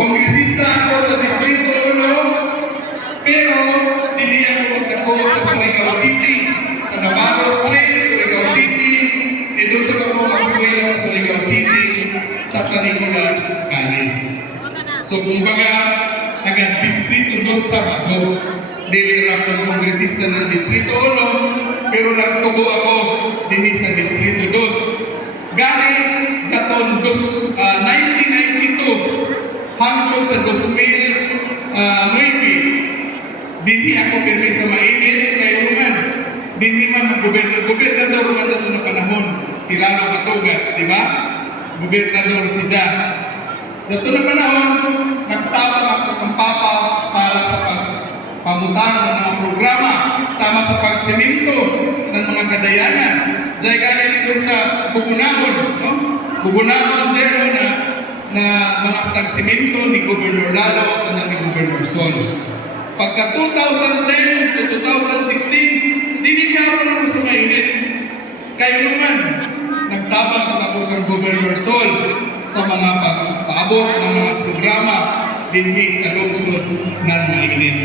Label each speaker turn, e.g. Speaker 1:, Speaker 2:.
Speaker 1: Kongresista ako sa Distrito 1, pero hindi ako magtako sa Surigao City, sa Navarro So kumbaga, taga-distrito 2 sa ako. Dili rap ng kongresista ng distrito 1, pero nagtubo ako din sa distrito 2. Gani, katon dos, ah, 1992, hangtod sa 2009, dinhi ako pirmi sa mainit kay naman. Dinhi man ang gobernador, gobernador man na panahon, si Lalo Matugas, di ba? Gobernador si Ja. Dato na panahon, nagtawag ako ng Papa para sa pagpamutang ng mga programa sama sa pagsiminto ng mga kadayanan. Dahil galing doon sa Bugunahon, no? Bugunahon, Jerno, na, na mga tagsiminto ni Gobernador Lalo sa ni Gobernador Sol. Pagka 2010 to 2016, dinigyan ko na ko sa mainit. Kayo naman, nagtabang sa tabukang Gobernador Sol sa mga pagpaabot ng mga programa dinhi sa lungsod ng mainit.